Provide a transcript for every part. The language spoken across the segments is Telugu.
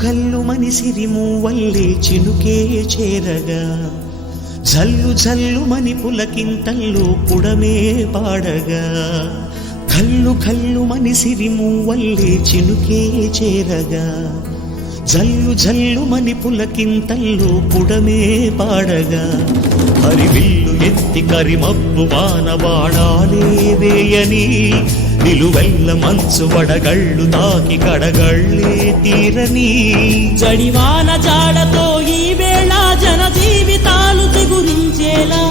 ఘల్లు మని సిరిమూవల్లే చినుకే చేరగా జల్లు జల్లు మని పులకింతల్లో పుడమే పాడగా ఘల్లు ఘల్లు మని సిరిమూవల్లే చినుకే చేరగా జల్లు జల్లు మని పులకింతల్లో పుడమే పాడగా హరివిల్లు ఎత్తి కరిమబ్బు వాన బాణాలే వేయని నిలువెల్ల మంచు వడగళ్ళు తాకి కడగళ్ళే తీరని జడివాన జాడతో ఈ వేళ జన జీవితాలు చిగురించేలా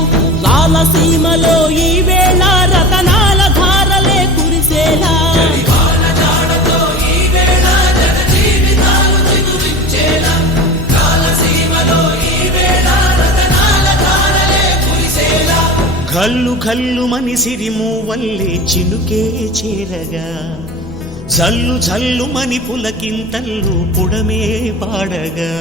రాలసీమలో ఈ వేళ రతనాల ధారలే కురిసేలా ఘల్లు ఘల్లు మని సిరిమూవల్లే చినుకే చేరగా జల్లు జల్లు మని పులకింతల్లు పుడమే పాడగా